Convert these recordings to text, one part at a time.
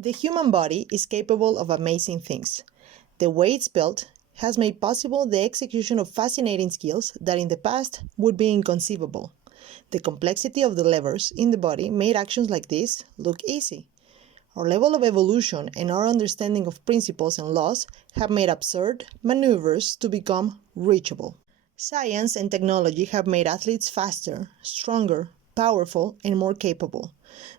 The human body is capable of amazing things. The way it's built has made possible the execution of fascinating skills that in the past would be inconceivable. The complexity of the levers in the body made actions like this look easy. Our level of evolution and our understanding of principles and laws have made absurd maneuvers to become reachable. Science and technology have made athletes faster, stronger, powerful, and more capable.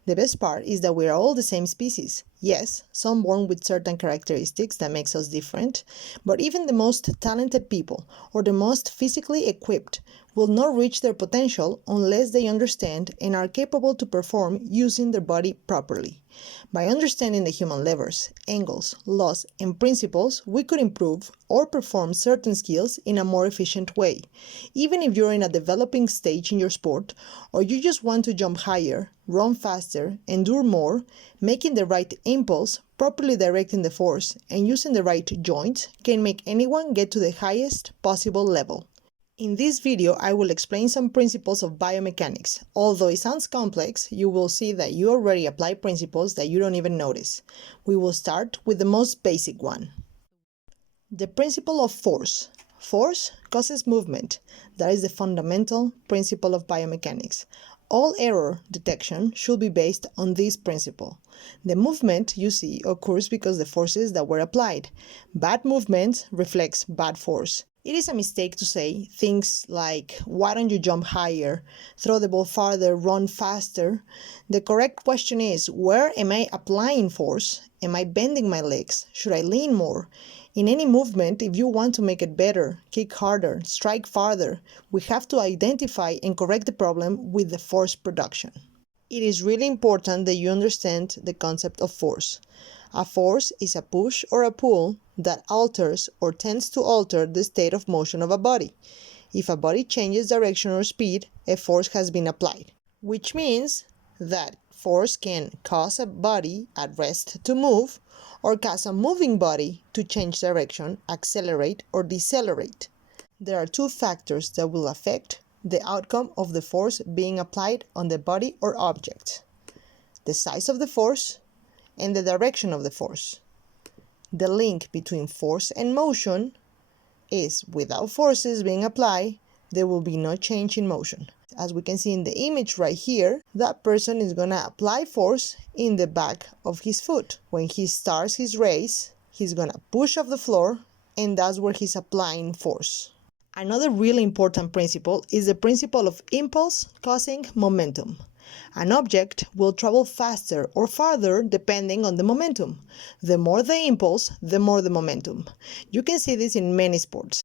The best part is that we are all the same species. Yes, some born with certain characteristics that makes us different, but even the most talented people or the most physically equipped will not reach their potential unless they understand and are capable to perform using their body properly. By understanding the human levers, angles, laws, and principles, we could improve or perform certain skills in a more efficient way. Even if you're in a developing stage in your sport, or you just want to jump higher, run faster, endure more, making the right impulse, properly directing the force, and using the right joints can make anyone get to the highest possible level. In this video, I will explain some principles of biomechanics. Although it sounds complex, you will see that you already apply principles that you don't even notice. We will start with the most basic one. The principle of force. Force causes movement. That is the fundamental principle of biomechanics. All error detection should be based on this principle. The movement you see occurs because the forces that were applied. Bad movement reflects bad force. It is a mistake to say things like, why don't you jump higher, throw the ball farther, run faster? The correct question is, where am I applying force? Am I bending my legs? Should I lean more? In any movement, if you want to make it better, kick harder, strike farther, we have to identify and correct the problem with the force production. It is really important that you understand the concept of force. A force is a push or a pull that alters or tends to alter the state of motion of a body. If a body changes direction or speed, a force has been applied, which means that force can cause a body at rest to move or cause a moving body to change direction, accelerate, or decelerate. There are two factors that will affect the outcome of the force being applied on the body or object: the size of the force and the direction of the force. The link between force and motion is without forces being applied, there will be no change in motion. As we can see in the image right here, that person is going to apply force in the back of his foot. When he starts his race, he's going to push off the floor, and that's where he's applying force. Another really important principle is the principle of impulse causing momentum. An object will travel faster or farther depending on the momentum. The more the impulse, the more the momentum. You can see this in many sports.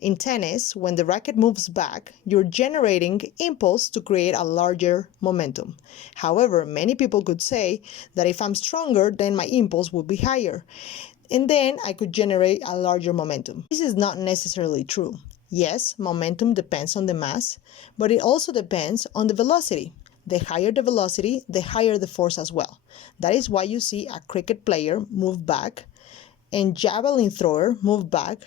In tennis, when the racket moves back, you're generating impulse to create a larger momentum. However, many people could say that if I'm stronger, then my impulse would be higher, and then I could generate a larger momentum. This is not necessarily true. Yes, momentum depends on the mass, but it also depends on the velocity. The higher the velocity, the higher the force as well. That is why you see a cricket player move back and javelin thrower move back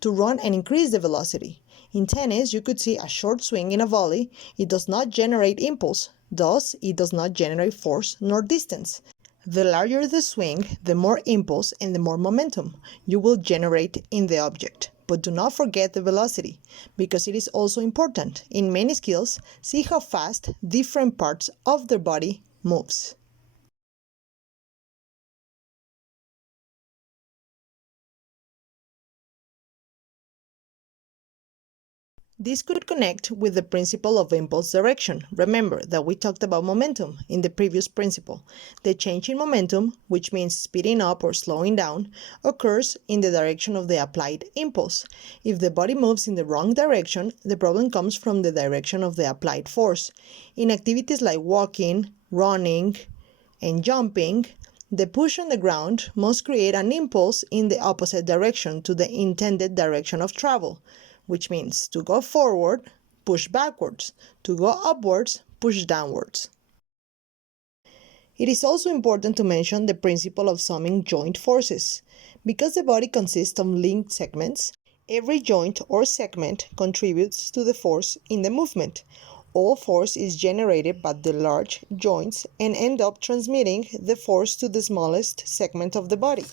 to run and increase the velocity. In tennis, you could see a short swing in a volley. It does not generate impulse, thus it does not generate force nor distance. The larger the swing, the more impulse and the more momentum you will generate in the object. But do not forget the velocity, because it is also important. In many skills, see how fast different parts of their body moves. This could connect with the principle of impulse direction. Remember that we talked about momentum in the previous principle. The change in momentum, which means speeding up or slowing down, occurs in the direction of the applied impulse. If the body moves in the wrong direction, the problem comes from the direction of the applied force. In activities like walking, running, and jumping, the push on the ground must create an impulse in the opposite direction to the intended direction of travel, which means to go forward, push backwards, to go upwards, push downwards. It is also important to mention the principle of summing joint forces. Because the body consists of linked segments, Every joint or segment contributes to the force in the movement. All force is generated by the large joints and end up transmitting the force to the smallest segment of the body.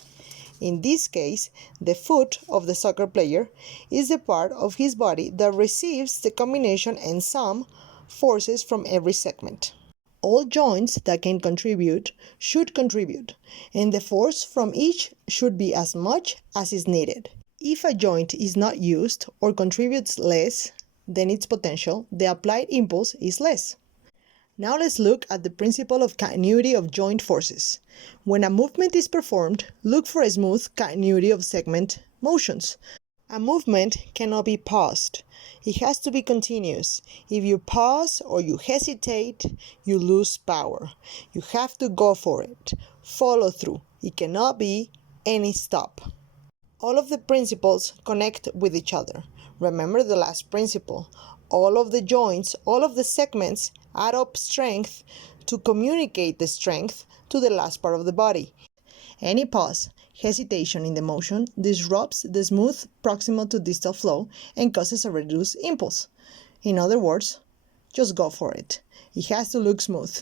In this case, the foot of the soccer player is the part of his body that receives the combination and sum forces from every segment. All joints that can contribute should contribute, and the force from each should be as much as is needed. If a joint is not used or contributes less than its potential, the applied impulse is less. Now let's look at the principle of continuity of joint forces. When a movement is performed, look for a smooth continuity of segment motions. A movement cannot be paused. It has to be continuous. If you pause or you hesitate, you lose power. You have to go for it. Follow through. It cannot be any stop. All of the principles connect with each other. Remember the last principle. All of the joints, all of the segments add up strength to communicate the strength to the last part of the body. Any pause, hesitation in the motion disrupts the smooth proximal to distal flow and causes a reduced impulse. In other words, just go for it. It has to look smooth.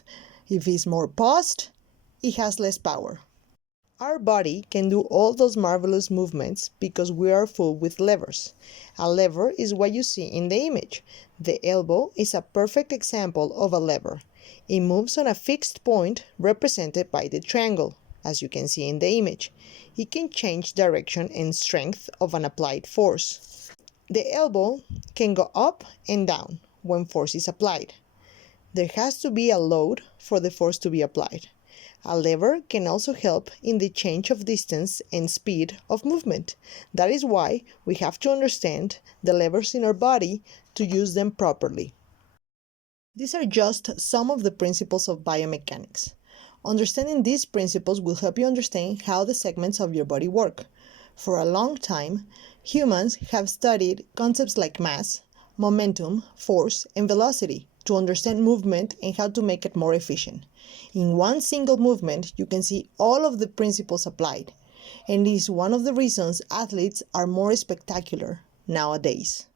If it's more paused, it has less power. Our body can do all those marvelous movements because we are full with levers. A lever is what you see in the image. The elbow is a perfect example of a lever. It moves on a fixed point represented by the triangle, as you can see in the image. It can change direction and strength of an applied force. The elbow can go up and down when force is applied. There has to be a load for the force to be applied. A lever can also help in the change of distance and speed of movement. That is why we have to understand the levers in our body to use them properly. These are just some of the principles of biomechanics. Understanding these principles will help you understand how the segments of your body work. For a long time, humans have studied concepts like mass, momentum, force, and velocity to understand movement and how to make it more efficient. In one single movement, you can see all of the principles applied, and this is one of the reasons athletes are more spectacular nowadays.